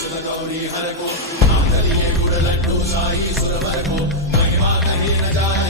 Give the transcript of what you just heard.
सुर गौरी हर को नाम दलिए गुड़ लड्डू शाही सुरवर को महिमा कहीं न जाए